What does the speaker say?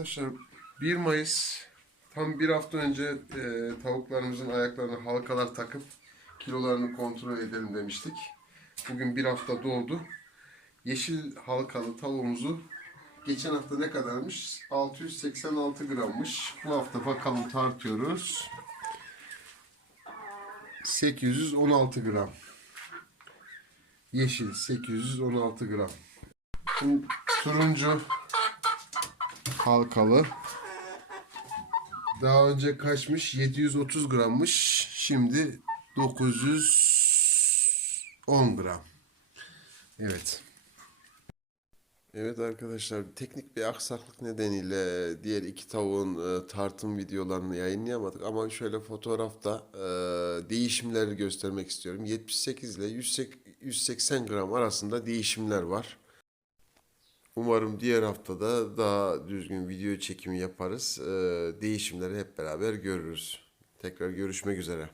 Arkadaşlar 1 Mayıs tam bir hafta önce e, tavuklarımızın ayaklarına halkalar takıp kilolarını kontrol edelim demiştik. Bugün bir hafta doldu. Yeşil halkalı tavuğumuzu geçen hafta ne kadarmış? 686 grammış. Bu hafta bakalım tartıyoruz. 816 gram. Yeşil 816 gram. Şimdi turuncu halkalı. Daha önce kaçmış? 730 grammış. Şimdi 910 gram. Evet. Evet arkadaşlar teknik bir aksaklık nedeniyle diğer iki tavuğun e, tartım videolarını yayınlayamadık ama şöyle fotoğrafta e, değişimleri göstermek istiyorum. 78 ile 108 180 gram arasında değişimler var. Umarım diğer haftada daha düzgün video çekimi yaparız. E, değişimleri hep beraber görürüz. Tekrar görüşmek üzere.